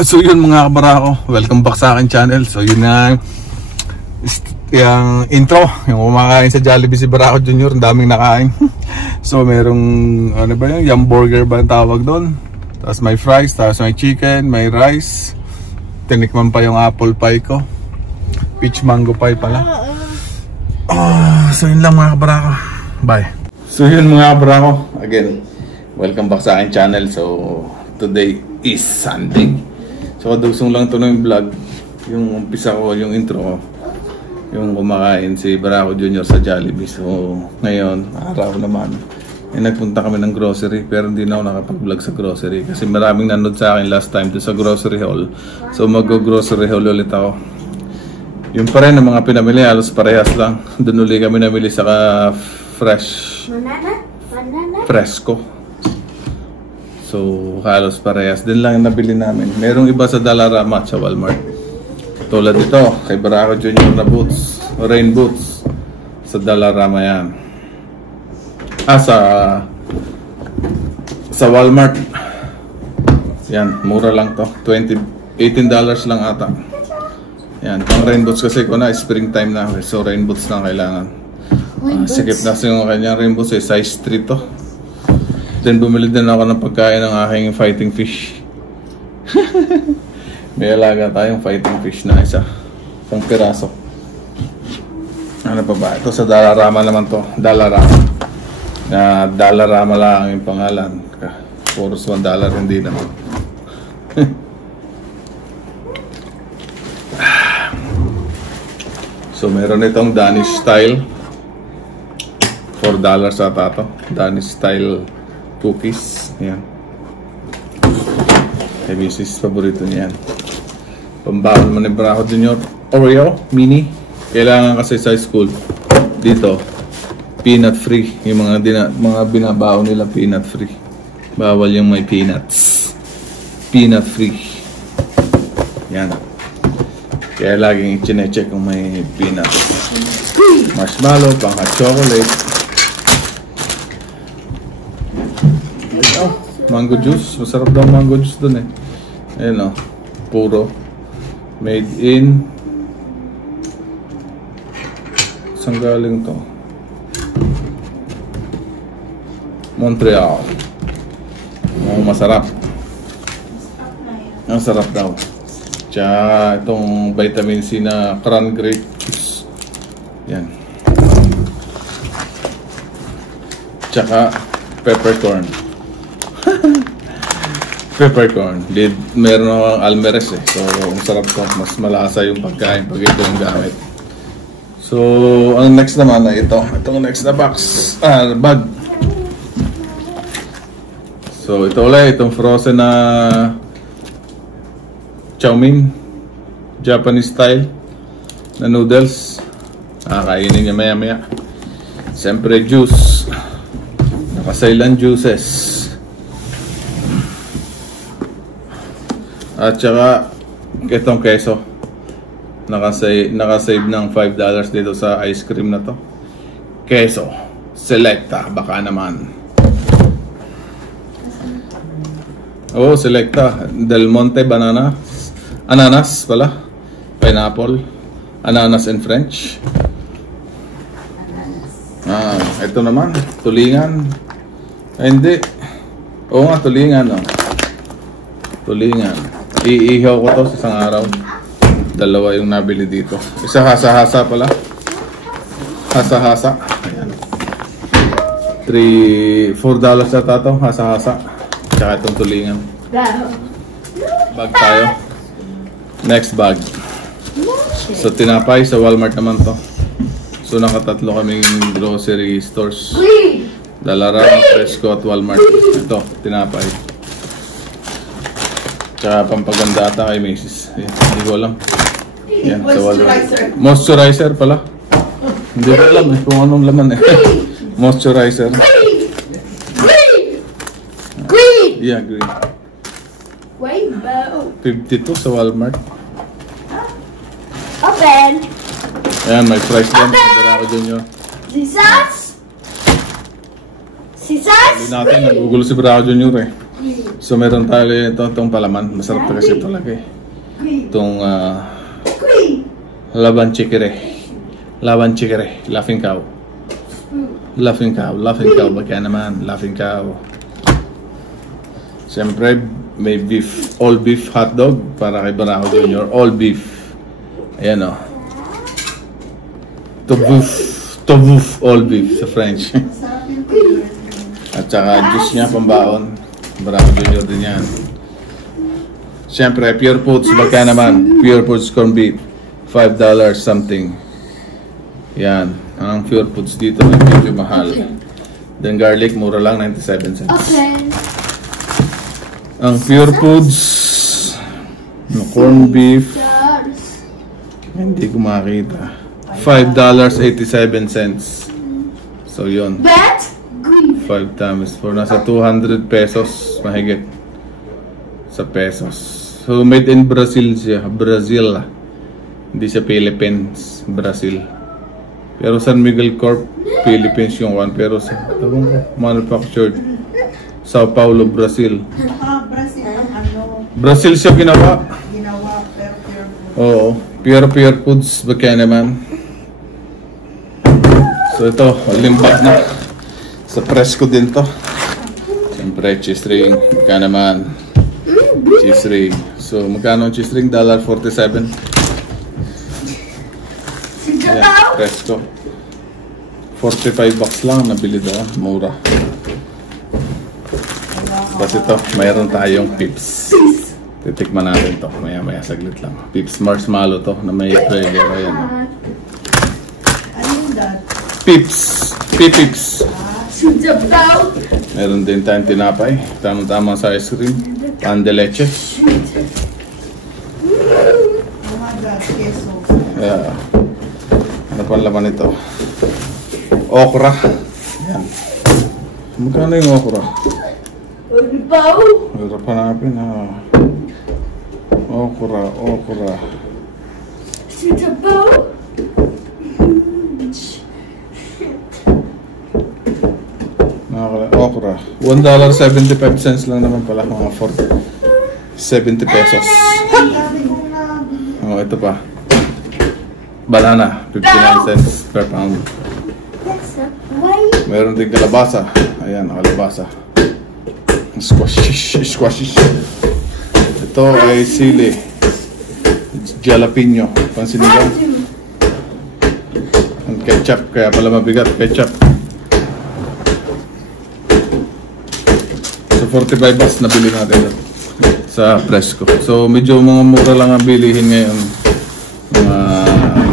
So yun mga kabarako, welcome back sa akin channel. So yun nga yung intro, yung kumakain sa Jollibee si Barako Jr. Ang daming nakain. So merong ano ba yun, yum burger ba ang tawag doon. Tapos may fries, tapos may chicken, may rice. Tinikman pa yung apple pie ko, peach mango pie pala. So yun lang mga kabarako, bye. So yun mga kabarako, again welcome back sa akin channel. So today is Sunday. So kadugtong lang ito ng vlog. Yung umpisa ko, yung intro ko, yung kumakain si Barako Jr. sa Jollibee. So ngayon, araw naman, nagpunta kami ng grocery. Pero hindi na ako nakapag-vlog sa grocery kasi maraming nanood sa akin last time doon sa grocery haul. So mag-grocery haul ulit ako. Yung pa rin ang mga pinamili, halos parehas lang. Doon ulit kami namili sa fresh fresco. So, halos parehas din lang yung nabili namin. Merong iba sa Dollarama at sa Walmart. Tulad ito, kay Barako Jr. na boots, rain boots. Sa Dollarama yan. Sa Walmart. Yan, mura lang to. $18 lang ata. Yan, pang rain boots kasi ko na, springtime na. So, rain boots lang kailangan. Sikip na yung kanyang rain boots, size 3 to. Then bumili din ako ng pagkain ng aking fighting fish. May alaga tayong fighting fish na isang piraso. Ano pa ba? Ito sa Dollarama naman to. Dollarama lang yung pangalan. Puros $1 hindi naman. So meron itong Danish style. $4 ata to. Danish style cookies. Yan. Kay Mrs. paborito niyan. Pambawal man ni Barako Jr. Oreo mini. Kailangan kasi sa school dito peanut free. Yung mga binabaon nila peanut free. Bawal yung may peanuts. Peanut free. Yan. Kaya laging i-check kung may peanuts. Marshmallow, pang hot chocolate. Mango juice, masarap daw mango juice dun eh. Ayan o, puro made in, saan galing to? Montreal. Masarap. Ang sarap daw. Tsaka itong vitamin C na cran grape juice. Yan. Tsaka peppercorn. Peppercorn. Meron akong almeres eh. So, ang sarap to. Mas malasa yung pagkain pag ito yung gamit. So, ang next naman ay ito. Itong next na box. Bag. So, ito ulit. Itong frozen na chow mein. Japanese style na noodles. Kainin niya maya maya. Siyempre, juice. Nakasailan juices. At saka itong keso. Nakasave ng $5 dito sa ice cream na to. Keso Selecta, baka naman. Oh, Selecta Del Monte banana. Ananas pala. Pineapple. Ananas in French. Ito naman tulingan. Hindi. Oo nga, tulingan oh. Tulingan. Iihaw ko to sa isang araw. Dalawa yung nabili dito. Isa hasa-hasa pala. Hasa-hasa. Ayan. $4 ata to. Hasa-hasa. Tsaka itong tulingan. Bag tayo. Next bag. So tinapay sa Walmart naman to. So nakatatlo kaming grocery stores. Dollarama, Fresco at Walmart. Ito, tinapay. Tsaka pampaganda ata kay Macy's. Hindi ko alam. Yan, moisturizer. Moisturizer pala. Hindi ko alam kung anong laman eh. Moisturizer. Green! Yeah, green. Rainbow. 52 sa Walmart. Open! Ayan, may price din. Barako Jr. Scissors! Scissors! Hindi natin, nagugulo si Barako Jr. eh. So meron tayo itong palaman. Masarap na kasi talaga eh. Itong laban chikere. Laban chikere. Laughing cow. Laughing cow. Laughing cow. Baka naman. Laughing cow. Siyempre, may beef. All beef hotdog para kay Baraco Jr. All beef. Ayan o. Tobouf. All beef sa French. At saka juice niya pambaon. Baraco Jr. din yan. Siyempre, Pure Foods, baka naman. Pure Foods corned beef. $5 something. Yan. Ang Pure Foods dito ay medyo mahal. Then garlic, mura lang, 97 cents. Okay. Ang Pure Foods, corned beef, hindi ko makita. $5.87 cents. So yun. 5 times 4, nasa 200 pesos mahigit sa pesos. So made in Brazil siya, Brazil. Hindi siya Philippines, Brazil. Pero San Miguel Corp, Philippines yung one. Pero sa manufactured Sao Paulo, Brazil. Brazil siya ginawa. Pero pure food. Oo, pure foods, baka naman. So ito, limbak na. Sa press ko din to. Siyempre, cheese ring. Baka naman. Cheese ring. So, magkano ang cheese ring? $1.47. Yeah, press ko. $45 lang nabili doon. Mura. Tapos ito, mayroon tayong Pips. Titikman natin to. Maya saglit lang. Pips marshmallow to na may flavor. Ayan. Pips. Pips. Meron din tayong tinapay. Tamang-tamang sa ice cream. Pan de leche. Yeah. Ano pa laman ito? Okra. Yan. Magkano yung okra? Hirap hanapin ha. Okra. Okra. $1.75 lang naman pala, mga 70 pesos. Oh, ito pa. Banana, 59 cents per pound. Meron din kalabasa. Ayan, kalabasa. Squash. Ito ay sili. Jalapeno. Pansin nila? Ang ketchup, kaya pala mabigat. Ketchup. So, $45 nabili natin sa Fresco. So, medyo mga mura lang ang bilihin ngayon. Mga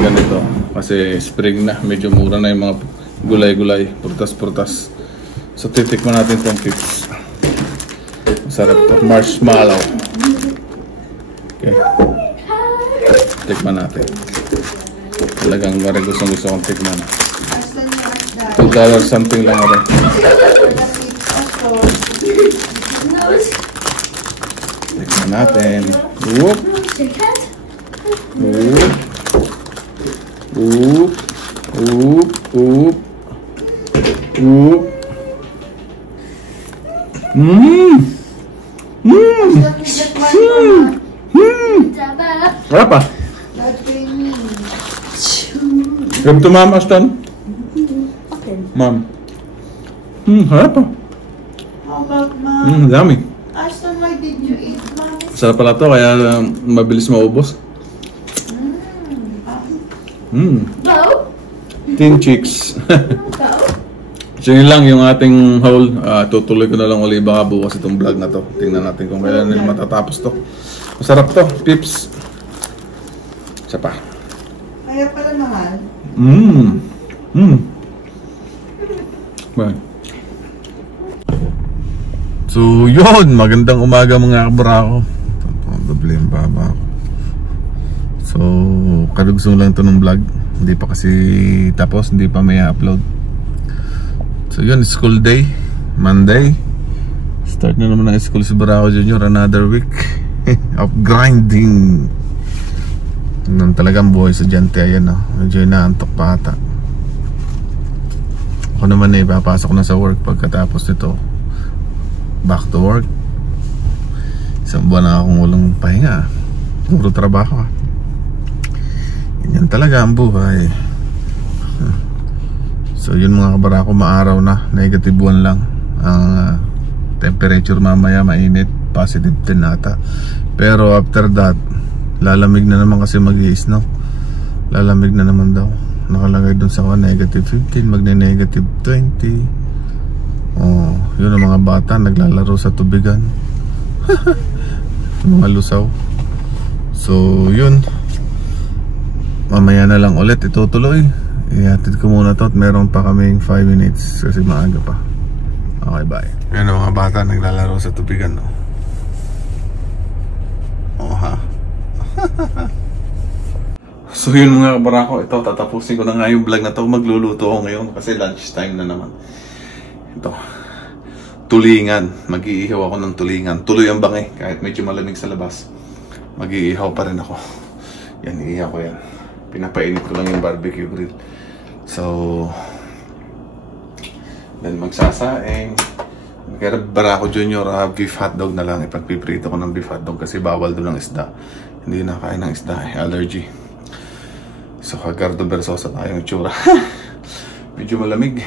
ganito. Kasi spring na. Medyo mura na yung mga gulay-gulay. Prutas. So, titikman natin itong Pips. Sarap ito. Marshmallow. Okay. Tikman natin. Talagang gari gusto kong tikman. $2 something lang rin. Tikman natin. Whoop. Apa? Give to Mom, Ashton. Mom. Apa? How about Mom? Dami. Ashton, why did you eat, Mom? Sarap pala to, kaya mabilis maubos. Tin chicks. So yun lang yung ating haul. Tutuloy ko na lang ulit baka bukas itong vlog na to. Tingnan natin kung kailan nila matatapos to. Masarap to, Pips. Isa pa. Kaya pala mahal. Well. So yun, magandang umaga mga kabrako. Doble yung baba ako. So kadugsong lang to ng vlog. Hindi pa kasi tapos, hindi pa may upload. So yun, school day, Monday. Start na naman ang school si Baraco Jr. Another week of grinding. Nang talagang buhay estudyante. Ayan o, medyo inaantok pa ata. Ako naman papasok na sa work pagkatapos nito. Back to work. Isang buwan na akong walang pahinga. Puro trabaho. Ganyan talaga ang buhay. So yun mga kabarako, maaraw na. Negative 1 lang ang temperature mamaya, mainit. Positive 10 ata. Pero after that, lalamig na naman kasi mag-i-snow. Lalamig na naman daw. Nakalagay dun sa negative 15, magne-negative 20. Oh, yun ang mga bata naglalaro sa tubigan. Mga lusaw. So yun, mamaya na lang ulit itutuloy. Ihatid ko muna to at meron pa kaming 5 minutes kasi maaga pa. Okay, bye. Yun ang mga bata naglalaro sa tubigan, no? Oh ha. So yun mga kabarako, ito tatapusin ko na nga yung vlog na to. Magluluto ako ngayon kasi lunch time na naman. Ito, tulingan. Mag-iihaw ako ng tulingan. Tuloy ang bangi kahit medyo malamig sa labas. Mag-iihaw pa rin ako. Yan, iihaw ko yan. Pinapainit ko lang yung barbecue grill. So then magsasaing. Kaya Barako Junior, beef hotdog na lang. Ipagpiprito ko ng beef hotdog kasi bawal doon ng isda. Hindi na kain ng isda, allergy. So Gardo Versosa tayong itsura. Medyo malamig.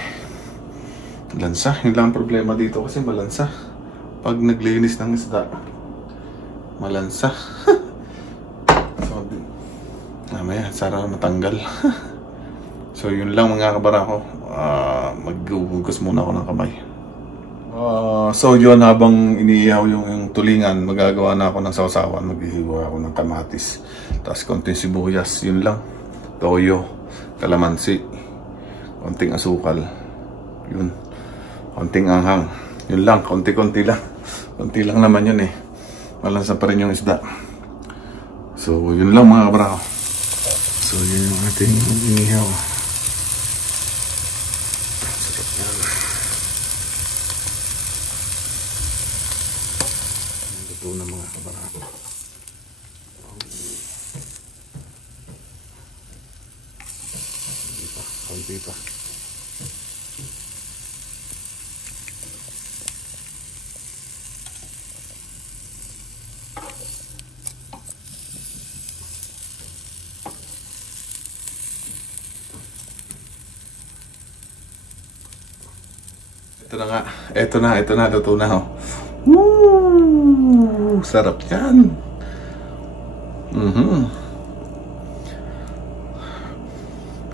Lansa, yun lang ang problema dito kasi malansa. Pag naglinis ng isda, malansa. So mamaya, sana matanggal. So yun lang mga kabarako. Maghuhugas muna ako ng kamay. So yun, habang iniihaw yung tulingan, magagawa na ako ng sausawan. Maghihiwa ako ng kamatis, tapos konting sibuyas, yun lang. Toyo, kalamansi, konting asukal, yun, konting anghang, yun lang, konti-konti lang. Konti lang naman yun eh. Malansa pa rin yung isda. So yun lang mga kabrako. So yun yung ating inihaw. Sarap yan. Ito na mga kabrako. Konti pa. Ito na, luto na ho. Woo! Sarap yan.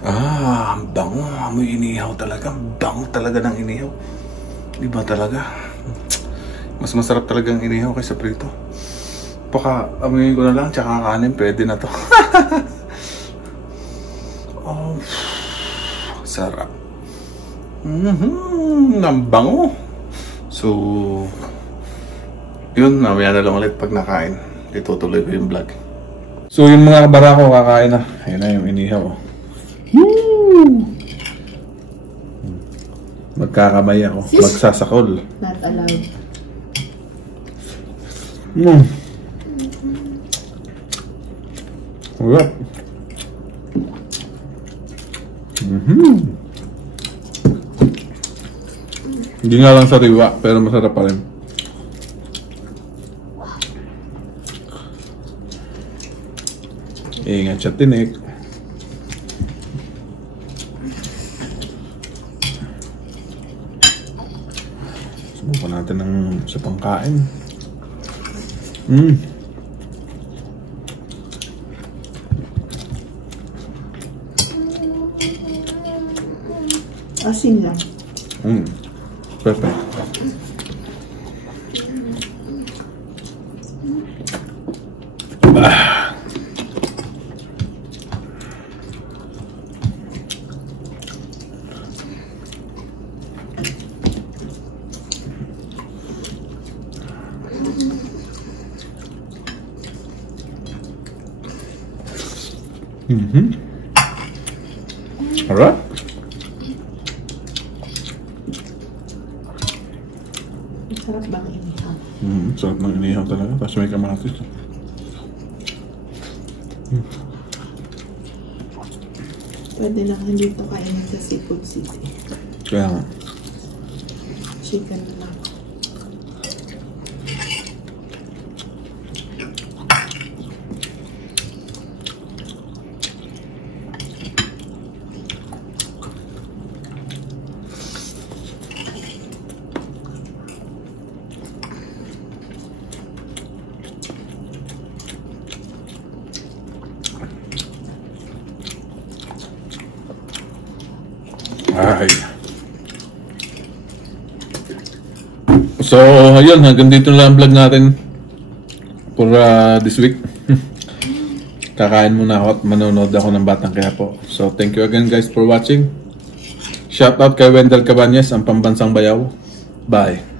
Ang bango. Amoy inihaw talaga. Ang bango talaga ng inihaw. Diba talaga? Mas masarap talaga ang inihaw kaysa prito. Baka amoyin ko na lang, tsaka kanin, pwede na to. Oh, sarap. Ang bango. So yun, mamaya na lang ulit pag nakain. Itutuloy ko yung vlog. So yung mga kabarako, kakain na. Ayun na yung inihaw. Magkakamay ako. Magsasakol. Not allowed. Sarap. Hindi nga lang sariwa, pero masarap pa rin. Ingat siya tinik. Subukan natin ng sa pangkain. Asin lang. Perfect. Alright. Sarap ba ang inihaw? Sarap ng inihaw talaga. Tapos may kamatis. Pwede na hindi ito kainin sa Seafood City. Kaya nga. Chicken na lang. Ay. So, ayun, hanggang dito na lang ang vlog natin for this week. Kakain muna ako at manonood ako ng Batang Quiapo. So, thank you again guys for watching. Shout out kay Wendell Cabañas, ang pambansang bayaw. Bye.